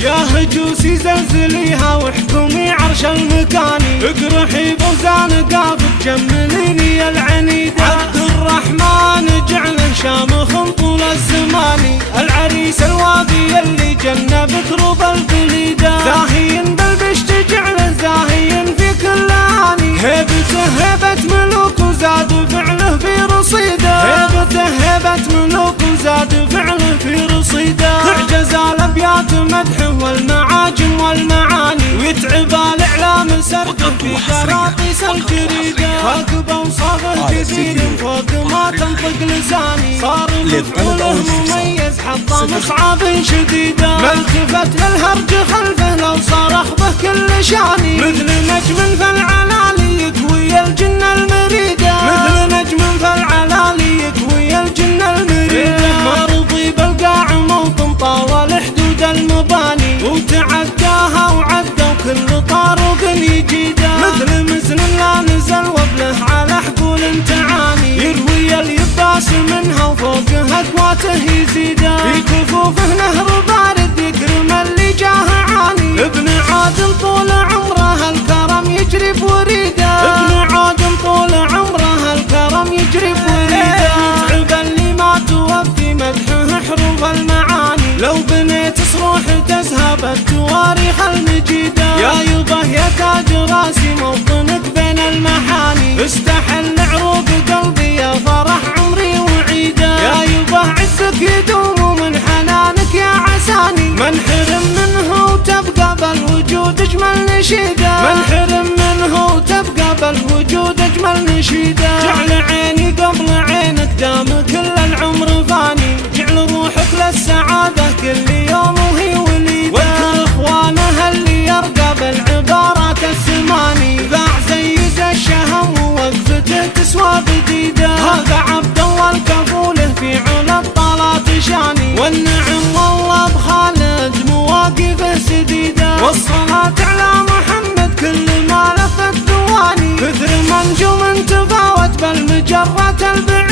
يا هجوسي زلزليها واحكمي عرش المكاني، اقرحي بوزان قافك جمليني يا العنيدة. عبد الرحمن جعله شامخ طول الزمان، العريس الوافي اللي جنبك ربى البليدة. زاهي بالبشت جعله زاهي في كل اني، هيبته هيبة ملوك وزاد فعله في رصيده. هيبته هيبة ملوك وزاد فعله في رصيده. تعجز الابيات مدحه والمعاجم والمعاني، ويتعب الاعلام سرده في قراطيس الجريده. راكب اوصافه كثير فوق ما تنطق لساني، صار مفعوله مميز حظه مصعب شديده. ما التفت للهرج خلفه لو صرخ به كل شاني، مثل نجم فالعلالي يكوي الجن المريده. مثل نجم فالعلالي يكوي الجن المريده. ما رضي بالقاع موطن طاول حدود المباني، وتعداها وعدوا كل طارق يجيده. مثل مزن لا نزل وبله على حقول تعاني، يروي اليباس منها وفوقها اكواته يزيده. في كفوفه نهر بارد يكرم اللي جاه عاني، ابن عادل طول عمره الكرم يجري بوريده. ابن عادل طول عمره الكرم يجري بوريده. يتعب اللي ما توفي مدحه حروف المعاني، لو بنيت صروح تذهب التواريخ المجيده. يا يبه يا تاج راسي موطنك بين المحاني، استحل عروق قلبي يا فرح عمري وعيده. يا يبه عزك يدوم من حنانك يا عساني، منحرم منه وتبقى بالوجود اجمل نشيده. منحرم منه وتبقى بالوجود اجمل نشيده. جعل عيني قبل عينك دام كل العمر فاني، جعل روحك للسعاده كل يوم وهي وليده. واذكر اخوانها اللي يرقى بالعبارات السماني، ذاع زي الشهم ووقفته تسوى بديده. هذا عبد الله الكفوله في علا الطلات شاني، والنعم والله بخالد مواقفه سديده. والصلاة على محمد كل ما لفت ثواني، كثر منجوم تفاوت بالمجرة البعيدة.